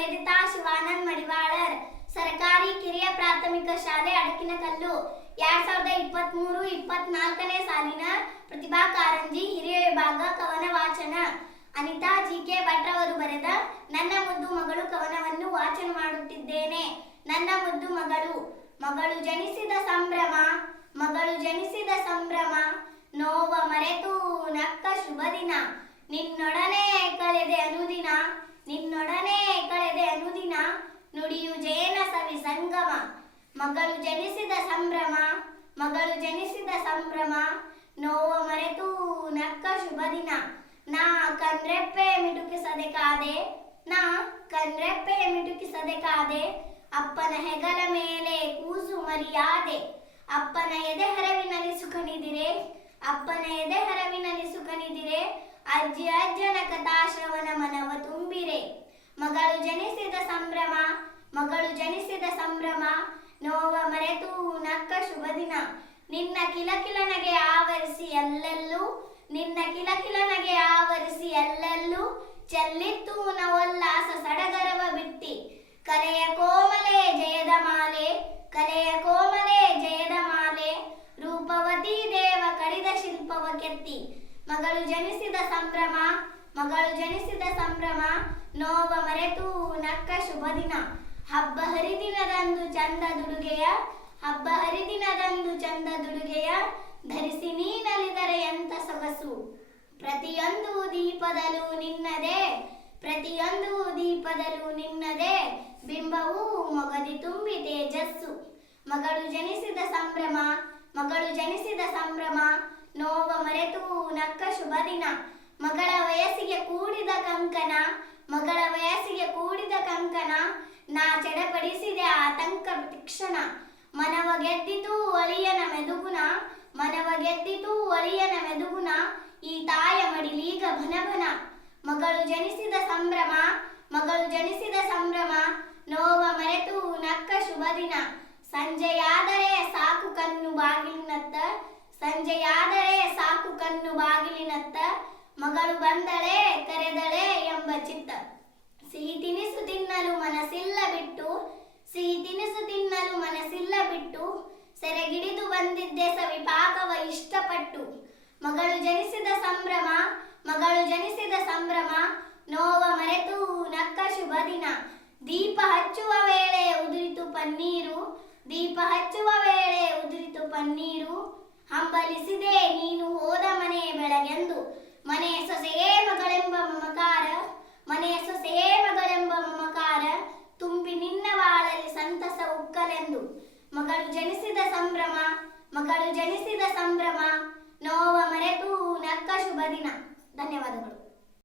ನಿವೇದಿತಾ ಶಿವಾನಂದ್ ಮಡಿವಾಳರ್, ಸರ್ಕಾರಿ ಕಿರಿಯ ಪ್ರಾಥಮಿಕ ಶಾಲೆ ಅಡಕಿನಕಲ್ಲು. 2023-24ನೇ ಸಾಲಿನ ಪ್ರತಿಭಾ ಕಾರಂಜಿ ಹಿರಿಯ ವಿಭಾಗ ಕವನ ವಾಚನ. ಅನಿತಾ ಜಿ.ಕೆ. ಭಟ್ ಅವರು ಬರೆದ ನನ್ನ ಮುದ್ದು ಮಗಳು ಕವನವನ್ನು ವಾಚನ ಮಾಡುತ್ತಿದ್ದೇನೆ. ನನ್ನ ಮುದ್ದು ಮಗಳು. ಮಗಳು ಜನಿಸಿದ ಸಂಭ್ರಮ, ಮಗಳು ಜನಿಸಿದ ಸಂಭ್ರಮ, ನೋವ ಮರೆತು ನಕ್ಕ ಶುಭ ದಿನ, ನಿನ್ನೊಡನೆ ಕಳೆದೆ ಅನುದಿನ, ನಿನ್ನೊಡನೆ ಕಳೆದೆ ಅನುದಿನ, ನುಡಿಯು ಜೇನ ಸವಿ ಸಂಗಮ. ಮಗಳು ಜನಿಸಿದ ಸಂಭ್ರಮ, ಮಗಳು ಜನಿಸಿದ ಸಂಭ್ರಮ, ನೋವ ಮರೆತು ನಕ್ಕ ಶುಭ ದಿನ. ನಾ ಕಣ್ರೆಪ್ಪೆ ಮಿಟುಕಿಸದೆ ಕಾದೆ, ನಾ ಕಣ್ರೆಪ್ಪೆ ಮಿಟುಕಿಸದೆ ಕಾದೆ, ಅಪ್ಪನ ಹೆಗಲ ಮೇಲೆ ಕೂಸು ಮರಿಯಾದೆ. ಅಪ್ಪನ ಎದೆ ಹರವಿನಲ್ಲಿ ಸುಖನಿದಿರೆ, ಅಪ್ಪನ ಎದೆ ಹರವಿನಲ್ಲಿ ಸುಖನಿದಿರೆ, ಅಜ್ಜಿ ಅಜ್ಜನ ಕಥಾಶ್ರವಣ ಮನವ ತುಂಬಿರೆ. ಮಗಳು ಜನಿಸಿದ ಸಂಭ್ರಮ, ಮಗಳು ಜನಿಸಿದ ಸಂಭ್ರಮ, ನೋವ ಮರೆತು ನಕ್ಕ ಶುಭ ದಿನ. ನಿನ್ನ ಕಿಲಕಿಲನಗೆ ಆವರಿಸಿ ಎಲ್ಲೆಲ್ಲೂ, ನಿನ್ನ ಕಿಲಕಿಲನಗೆ ಆವರಿಸಿ ಎಲ್ಲೆಲ್ಲೂ, ಚೆಲ್ಲಿತ್ತು ನವೋಲ್ಲಾಸ ಸಡಗರವ ಬಿಟ್ಟಿ. ಕಲೆಯ ಕೋಮಲೆ ಜಯದ ಮಾಲೆ, ಕಲೆಯ ಕೋಮಲೆ ಜಯದ ಮಾಲೆ, ರೂಪವತಿ ದೇವ ಕಡಿದ ಶಿಲ್ಪವ ಕೆತ್ತಿ. ಮಗಳು ಜನಿಸಿದ ಸಂಭ್ರಮ, ಮಗಳು ಜನಿಸಿದ ಸಂಭ್ರಮ, ನೋವ ಮರೆತು ನಕ್ಕ ಶುಭ ದಿನ. ಹಬ್ಬ ಹರಿದಿನದಂದು ಚಂದ ದುಡುಗೆಯ, ಹಬ್ಬ ಹರಿದಿನದಂದು ಚಂದ ದುಡುಗೆಯ, ಧರಿಸಿ ನೀನಲಿದರೆ ಎಂತ ಸೊಗಸು. ಪ್ರತಿಯೊಂದು ದೀಪದಲ್ಲೂ ನಿನ್ನದೇ, ಪ್ರತಿಯೊಂದು ದೀಪದಲ್ಲೂ ನಿನ್ನದೇ, ಬಿಂಬವೂ ಮೊಗದಿ ತುಂಬಿ ತೇಜಸ್ಸು. ಮಗಳು ಜನಿಸಿದ ಸಂಭ್ರಮ, ಮಗಳು ಜನಿಸಿದ ಸಂಭ್ರಮ, ನೋವ ಮರೆತು ನಕ್ಕ ಶುಭ ದಿನ. ಮಗಳ ವಯಸ್ಸಿಗೆ ಕೂಡಿದ ಕಂಕಣ, ಮಗಳ ವಯಸ್ಸಿಗೆ ಕೂಡಿದ ಕಂಕಣ, ನಾ ಚಡಪಡಿಸಿದೆ ಆತಂಕ ತೀಕ್ಷಣ. ಮನವ ಗೆದ್ದಿತು ಒಳಿಯನ ಮೆದುಗುಣ, ಮನವ ಗೆದ್ದಿತು ಒಳಿಯನ ಮೆದುಗುಣ, ಈ ತಾಯ ಮಡಿಲೀಗ ಭನಭನ. ಮಗಳು ಜನಿಸಿದ ಸಂಭ್ರಮ, ಮಗಳು ಜನಿಸಿದ ಸಂಭ್ರಮ, ನೋವ ಮರೆತು ನಕ್ಕ ಶುಭ ದಿನ. ಸಂಜೆಯಾದರೆ ಸಾಕು ಕಣ್ಣು ಬಾಗಿಲಿನತ್ತ, ಸಂಜೆಯಾದರೆ ಸಾಕು ಕಣ್ಣು ಬಾಗಿಲಿನತ್ತ, ಮಗಳು ಬಂದಳೆ ಕರೆದಳೆ ಎಂಬ ಚಿತ್ತ. ಸಿಹಿ ತಿನಿಸು ತಿನ್ನಲು ಮನಸ್ಸಿಲ್ಲ ಬಿಟ್ಟು, ಸಿಹಿ ತಿನಿಸು ತಿನ್ನಲು ಮನಸ್ಸಿಲ್ಲ ಬಿಟ್ಟು, ಸೆರೆಗಿಡಿದು ಬಂದಿದ್ದೆ ಸವಿಪಾಕವ ಇಷ್ಟಪಟ್ಟು. ಮಗಳು ಜನಿಸಿದ ಸಂಭ್ರಮ, ಮಗಳು ಜನಿಸಿದ ಸಂಭ್ರಮ, ನೋವ ಮರೆತು ನಕ್ಕ ಶುಭ ದಿನ. ದೀಪ ಹಚ್ಚುವ ವೇಳೆ ಉದುರಿತು ಪನ್ನೀರು, ದೀಪ ಹಚ್ಚುವ ವೇಳೆ ಉದುರಿತು ಪನ್ನೀರು, ಹಂಬಲಿಸಿದೆ ನೀನು ಹೋದ ಮನೆ ಬೆಳಗೆಂದು. ಮನೆ ಸೊಸೆಯೇ ಮಗಳೆಂಬ ಮಮಕಾರ, ಮನೆ ಸೊಸೆಯೇ ಮಗಳೆಂಬ ಮಮಕಾರ, ತುಂಬಿ ನಿನ್ನ ಬಾಳಲ್ಲಿ ಸಂತಸ ಉಕ್ಕಲೆಂದು. ಮಗಳು ಜನಿಸಿದ ಸಂಭ್ರಮ, ಮಗಳು ಜನಿಸಿದ ಸಂಭ್ರಮ, ನೋವ ಮರೆತು ನಕ್ಕ ಶುಭ ದಿನ. ಧನ್ಯವಾದಗಳು.